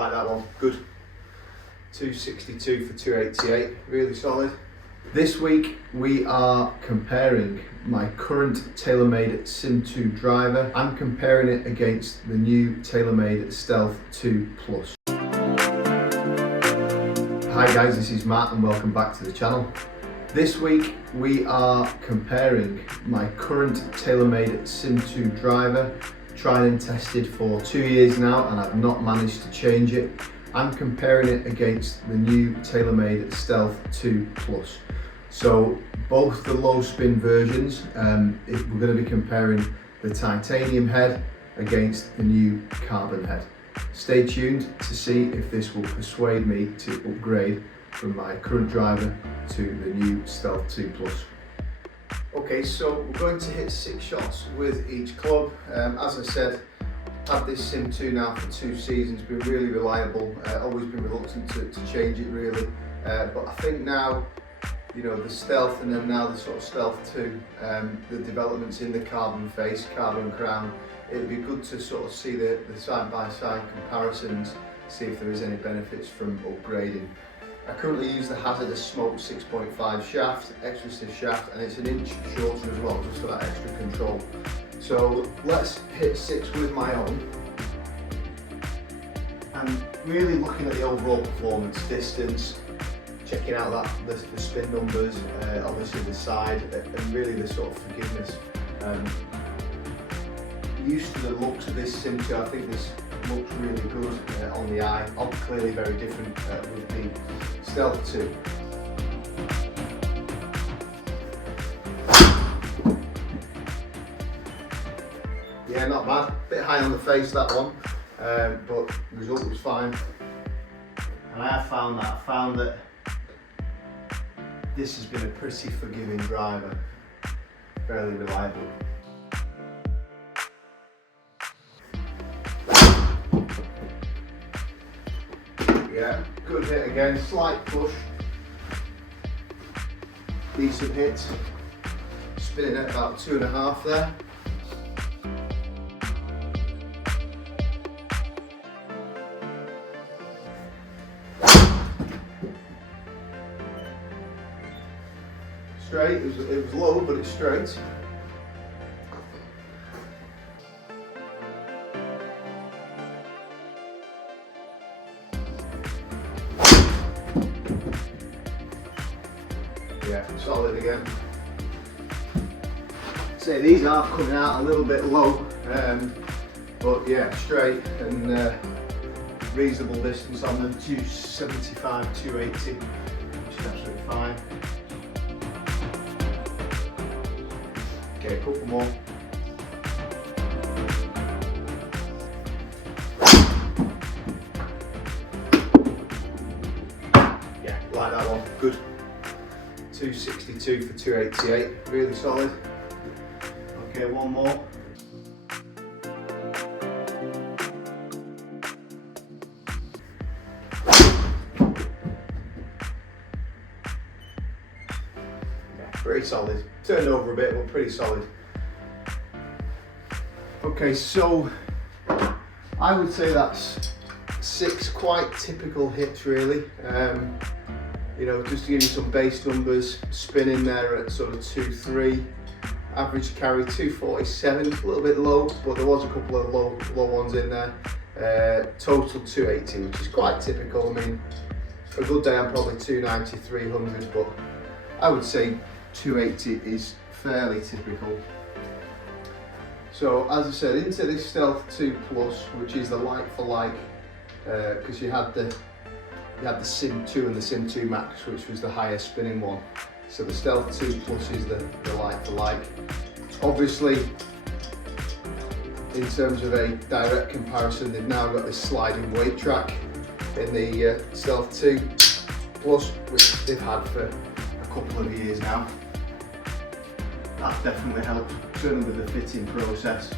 like that one, good. 262 for 288, really solid. This week we are comparing my current TaylorMade Sim 2 driver. I'm comparing it against the new TaylorMade Stealth 2 Plus. Hi guys, this is Matt and welcome back to the channel. This week we are comparing my current TaylorMade Sim 2 driver, tried and tested for 2 years now and I've not managed to change it. I'm comparing it against the new TaylorMade Stealth 2 Plus. So both the low spin versions, we're going to be comparing the titanium head against the new carbon head. Stay tuned to see if this will persuade me to upgrade from my current driver to the new Stealth 2 Plus. Okay, so we're going to hit 6 shots with each club. As I said, had this Sim 2 now for 2 seasons, been really reliable, always been reluctant to change it really, but I think now, you know, the Stealth and then now the sort of Stealth 2, the developments in the carbon face, carbon crown, it'd be good to sort of see the side-by-side comparisons, see if there is any benefits from upgrading. I currently use the hazardous smoke 6.5 shaft, extra stiff shaft, and it's an inch shorter as well, just for that extra control. So let's hit 6 with my own. And really looking at the overall performance, distance, checking out the spin numbers, obviously the side, and really the sort of forgiveness. Used to the looks of this Sim 2, I think this looks really good on the eye. Clearly very different with the Stealth 2. Yeah, not bad. Bit high on the face that one, but the result was fine. And I found that this has been a pretty forgiving driver, fairly reliable. Yeah, good hit again, slight push, decent hit, spinning at about 2.5 there. Straight, it was low but it's straight. Yeah, solid again. So these are coming out a little bit low, but yeah, straight and reasonable distance on them, 275, 280, which is absolutely fine. Okay, a couple more. Yeah, like that one, good. 262 for 288, really solid. Okay, one more. Pretty solid. Turned over a bit, but pretty solid. Okay, so I would say that's 6 quite typical hits really. You know, just to give you some base numbers, spinning there at sort of 2.3, average carry 247, a little bit low, but there was a couple of low ones in there. Total 280, which is quite typical. I mean, for a good day I'm probably 290, 300, but I would say 280 is fairly typical. So as I said, into this Stealth 2 Plus, which is the like for like, because you had the Sim 2 and the Sim 2 Max, which was the higher spinning one. So the Stealth 2 Plus is the like for like. Obviously, in terms of a direct comparison, they've now got this sliding weight track in the Stealth 2 Plus, which they've had for a couple of years now. That definitely helped, certainly with the fitting process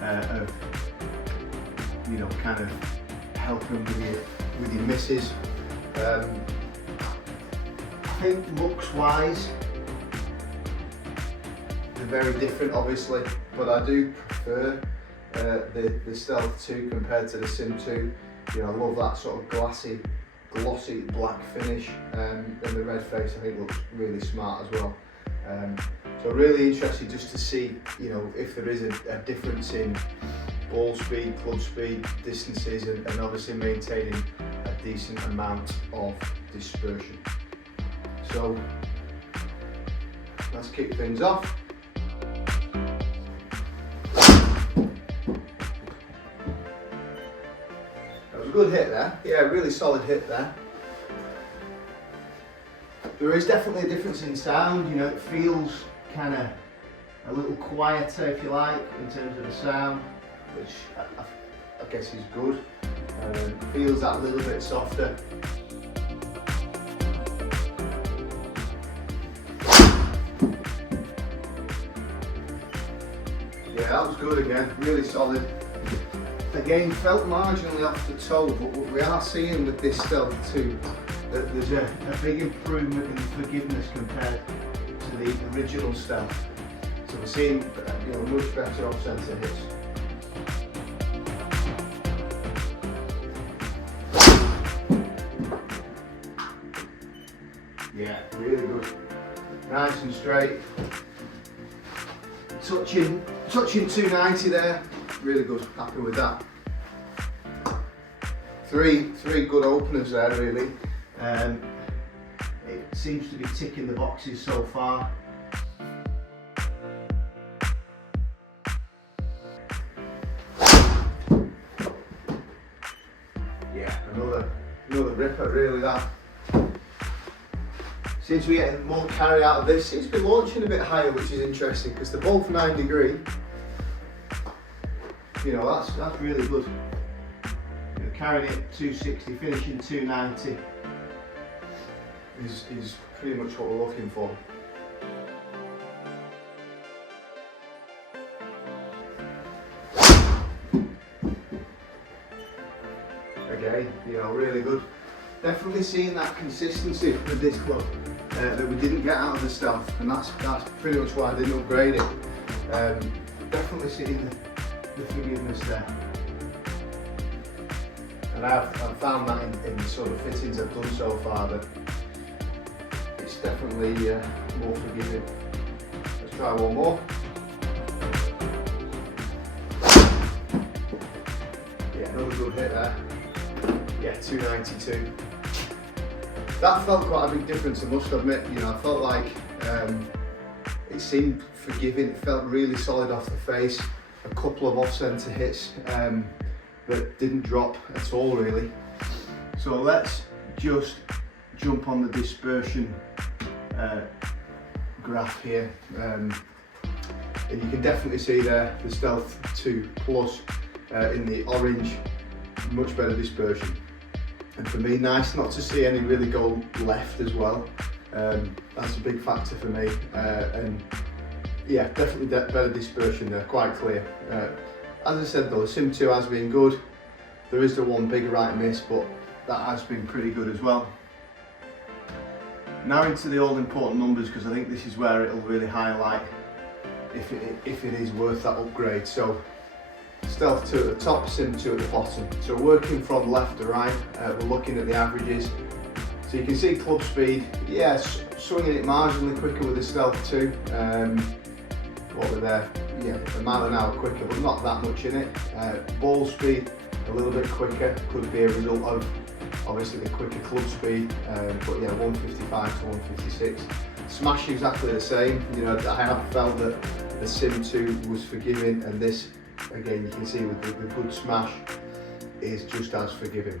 of, you know, kind of helping with your misses. I think looks wise, they're very different obviously, but I do prefer the Stealth 2 compared to the Sim 2. You know, I love that sort of glossy black finish, and the red face I think looks really smart as well. So really interested just to see, you know, if there is a difference in ball speed, club speed, distances, and obviously maintaining a decent amount of dispersion. So let's kick things off. That was a good hit there. Yeah, really solid hit there. There is definitely a difference in sound. You know, it feels kind of a little quieter, if you like, in terms of the sound, which I guess is good. Feels that little bit softer. Yeah, that was good again, really solid. Again, felt marginally off the toe, but what we are seeing with this Stealth 2, that there's a big improvement in forgiveness compared to the original Stealth. So we're seeing, you know, much better off-centre hits. Yeah, really good. Nice and straight. Touching 290 there. Really good. Happy with that. Three good openers there, really. It seems to be ticking the boxes so far. Yeah, another ripper, really, that. Seems to be getting more carry out of this. Seems to be launching a bit higher, which is interesting because they're both 9 degree. You know, that's really good. You know, carrying it 260, finishing 290 is pretty much what we're looking for. Again, you know, really good. Definitely seeing that consistency with this club that we didn't get out of the Stealth, and that's pretty much why I didn't upgrade it. Definitely seeing the forgiveness there, and I've found that in sort of fittings I've done so far that it's definitely more forgiving. Let's try one more. Yeah, another good hit there. Yeah, 292. That felt quite a big difference, I must admit. You know, I felt like it seemed forgiving. It felt really solid off the face. A couple of off-centre hits that didn't drop at all, really. So let's just jump on the dispersion graph here, and you can definitely see there the Stealth 2 Plus in the orange, much better dispersion. And for me, nice not to see any really go left as well. That's a big factor for me. And yeah, definitely better dispersion there, quite clear. As I said though, the Sim 2 has been good. There is the one big right miss, but that has been pretty good as well. Now into the all important numbers, because I think this is where it'll really highlight if it is worth that upgrade. So Stealth 2 at the top, Sim 2 at the bottom. So working from left to right, we're looking at the averages. So you can see club speed, yes, swinging it marginally quicker with the Stealth 2. What we're there, yeah, a mile an hour quicker, but not that much in it. Ball speed, a little bit quicker, could be a result of obviously the quicker club speed, but yeah, 155 to 156. Smash exactly the same. You know, I have felt that the Sim 2 was forgiving, and this, again, you can see with the good smash, is just as forgiving.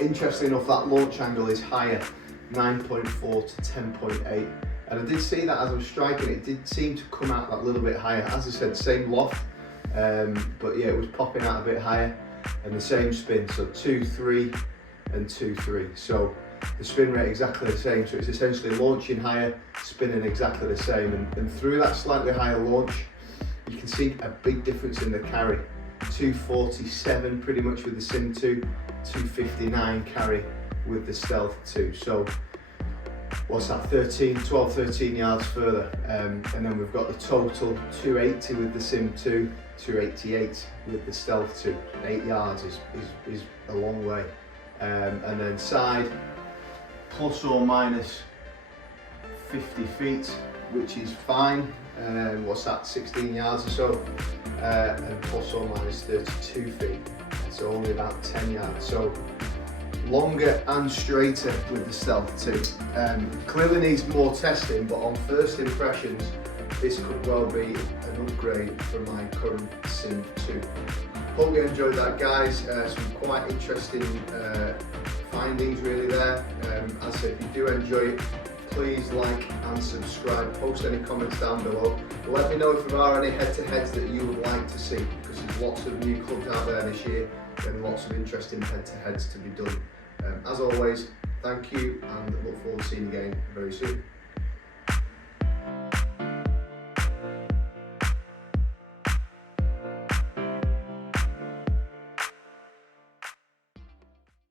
Interesting enough, that launch angle is higher, 9.4 to 10.8. And I did see that as I was striking, it did seem to come out that little bit higher. As I said, same loft, but yeah, it was popping out a bit higher, and the same spin, so 2-3 and 2-3. So the spin rate exactly the same, so it's essentially launching higher, spinning exactly the same, and through that slightly higher launch, you can see a big difference in the carry. 247 pretty much with the Sim 2, 259 carry with the Stealth 2. So what's that, 12-13 yards further, and then we've got the total 280 with the Sim 2, 288 with the Stealth 2. 8 yards is a long way. And then side plus or minus 50 feet, which is fine. What's that, 16 yards or so, and plus or minus 32 feet, so only about 10 yards. So longer and straighter with the Stealth 2. Clearly needs more testing, but on first impressions, this could well be an upgrade from my current Sim 2. Hope you enjoyed that, guys. Some quite interesting findings really there. As I said, if you do enjoy it, please like and subscribe, post any comments down below. Let me know if there are any head-to-heads that you would like to see, because there's lots of new clubs out there this year and lots of interesting head-to-heads to be done. As always, thank you, and look forward to seeing you again very soon.